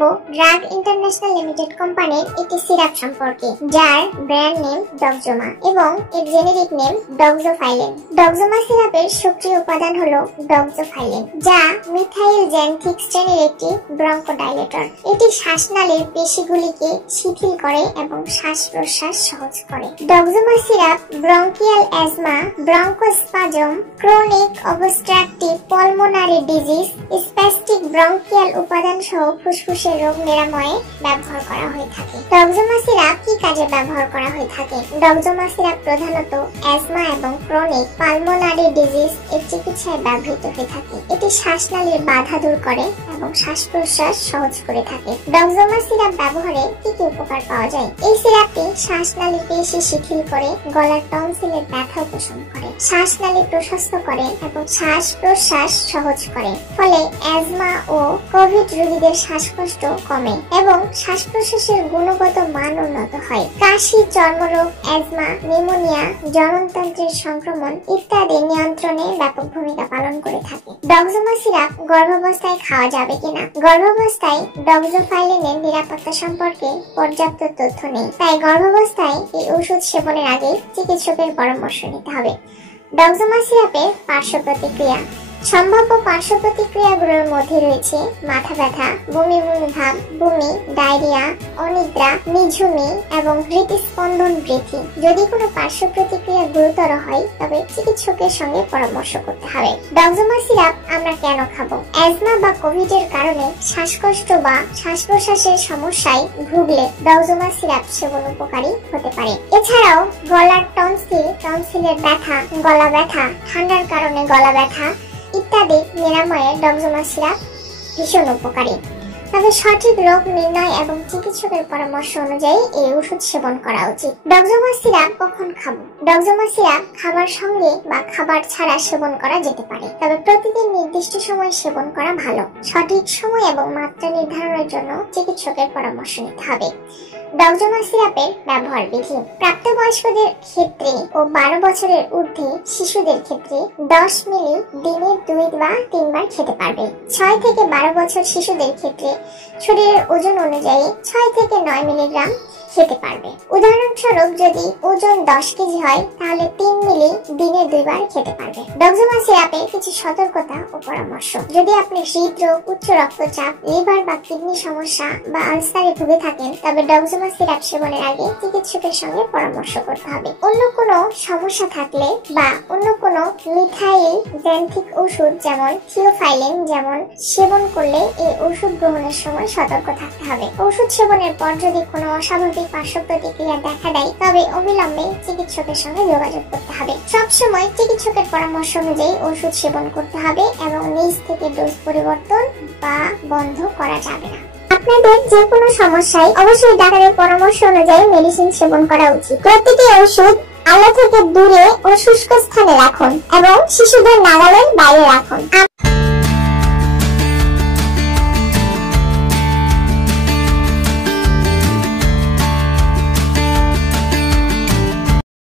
বলবো drug international limited কোম্পানির একটি সিরাপ সম্পর্কে, যার ব্র্যান্ড নেম ডক্সোমা এবং এর জেনেরিক নেম ডক্সোফাইলিন। ডক্সোমা সিরাপের সক্রিয় উপাদান হলো ডক্সোফাইলিন, যা মিথাইল জ্যান্থিক শ্রেণীর একটি ব্রঙ্কোডাইলেটর। এটি শ্বাসনালীর পেশিগুলিকে শিথিল করে এবং শ্বাস প্রশ্বাস সহজ করে। Doxoma syrup bronchial asthma, bronchospasm, chronic obstructive pulmonary disease, spastic bronchial উপাদান সহ ফুসফুসের রোগ নিরাময়ে ব্যবহার করা হয়ে থাকে। ডক্সোমা সিরাপ কি কাজে ব্যবহার করা হয়ে থাকে? ডক্সোমা সিরাপ প্রধানত অ্যাজমা এবং ক্রনিক পালমোনারি ডিজিজ এর চিকিৎসায় ব্যবহৃত হয়ে থাকে। এটি শ্বাসনালীর বাধা দূর করে এবং শ্বাস প্রশ্বাস সহজ করে থাকে। ডক্সোমা সিরাপ ব্যবহারে কি কি উপকার পাওয়া যায়? এই সিরাপটি শ্বাসনালীর পেশি শিথিল করে, গলার টনসিলের ব্যথা উপশম করে, শ্বাসনালী প্রশস্ত করে এবং শ্বাস প্রশ্বাস সহজ করে। ফলে অ্যাজমা ও কোভিড রোগীদের শ্বাসকষ্ট কমে এবং শ্বাস প্রশ্বাসের গুণগত মান উন্নত হয়। কাশি, চর্মরোগ, অ্যাজমা, নিউমোনিয়া, জননতন্ত্রের সংক্রমণ ইত্যাদি নিয়ন্ত্রণে ব্যাপক ভূমিকা পালন করে থাকে। ডক্সোমা সিরাপ গর্ভাবস্থায় খাওয়া যাবে কিনা? গর্ভাবস্থায় ডক্সোফাইলিনের নিরাপত্তা সম্পর্কে পর্যাপ্ত তথ্য নেই, তাই গর্ভাবস্থায় এই ওষুধ সেবনের আগে চিকিৎসকের পরামর্শ নিতে হবে। ডক্সোমা সিরাপের পার্শ্ব প্রতিক্রিয়া। সম্ভাব্য পার্শ্ব প্রতিক্রিয়াগুলোর মধ্যে রয়েছে মাথা ব্যথা, বমি বমি ভাব, বমি, ডায়রিয়া, অনিদ্রা, নিঝুমি এবং হৃদস্পন্দন বৃদ্ধি। যদি কোনো পার্শ্ব প্রতিক্রিয়া গুরুতর হয় তবে চিকিৎসকের সঙ্গে পরামর্শ করতে হবে। ডক্সোমা সিরাপ আমরা কেন খাবো? অ্যাজমা বা কোভিড এর কারণে শ্বাসকষ্ট বা শ্বাস প্রশ্বাসের সমস্যায় ভুগলে ডক্সোমা সিরাপ সেবন উপকারী হতে পারে। এছাড়াও গলার টনসিলের ব্যথা, গলা ব্যথা, ঠান্ডার কারণে গলা ব্যথা ইত্যাদি নিরাময়ে ডক্সোমা সিরাপ ভীষণ উপকারী। তবে সঠিক রোগ নির্ণয় এবং চিকিৎসকের পরামর্শ অনুযায়ী এই ওষুধ সেবন করা উচিত। ডক্সোমা সিরাপ কখন খাবো? ডক্সোমা সিরাপ খাবার সঙ্গে বা খাবার ছাড়া সেবন করা যেতে পারে, তবে প্রতিদিন নির্দিষ্ট সময় সেবন করা ভালো। সঠিক সময় এবং মাত্রা নির্ধারণের জন্য চিকিৎসকের পরামর্শ নিতে হবে। ডক্সোমা সিরাপের ব্যবহার বিধি। প্রাপ্তবয়স্কদের ক্ষেত্রে ও 12 বছরের ঊর্ধ্বে শিশুদের ক্ষেত্রে 10 মিলি দিনে 2 বা 3 বার খেতে পারবে। 6 থেকে 12 বছর শিশুদের ক্ষেত্রে শরীরের ওজন অনুযায়ী 6 থেকে 9 মিলিগ্রাম খেতে পারবে। উদাহরণস্বরূপ যদি ওজন 10 কেজি হয় তাহলে 3 মিলি দিনে 2 বার খেতে পারবে। ডক্সোমা সিরাপের কিছু সতর্কতা ও পরামর্শ। যদি আপনি হৃদরোগ, উচ্চ রক্তচাপ, লিভার বা কিডনি সমস্যা বা আলসারে ভুগে থাকেন তবে ডক্সোমা সিরাপ সেবনের আগে চিকিৎসকের সঙ্গে পরামর্শ করতে হবে। অন্য কোনো সমস্যা থাকলে বা অন্য কোনো মিথাইল জ্যান্থিক ওষুধ যেমন থিওফাইলিন সেবন করলে এই ওষুধ গ্রহণের সময় সতর্ক থাকতে হবে। ওষুধ সেবনের পর যদি কোনো অস্বাভাবিক পার্শ্ব প্রতিক্রিয়া দেখা দেয় তবে অবিলম্বে চিকিৎসকের সঙ্গে যোগাযোগ করতে হবে। সবসময় চিকিৎসকের পরামর্শ অনুযায়ী ওষুধ সেবন করতে হবে এবং নিজ থেকে ডোজ পরিবর্তন বা বন্ধ করা যাবে না। আপনাদের যে কোনো সমস্যায় অবশ্যই ডাক্তারের পরামর্শ অনুযায়ী মেডিসিন সেবন করা উচিত। প্রতিটি ওষুধ আলো থেকে দূরে ও শুষ্ক স্থানে রাখুন এবং শিশুদের নাগালের বাইরে রাখুন।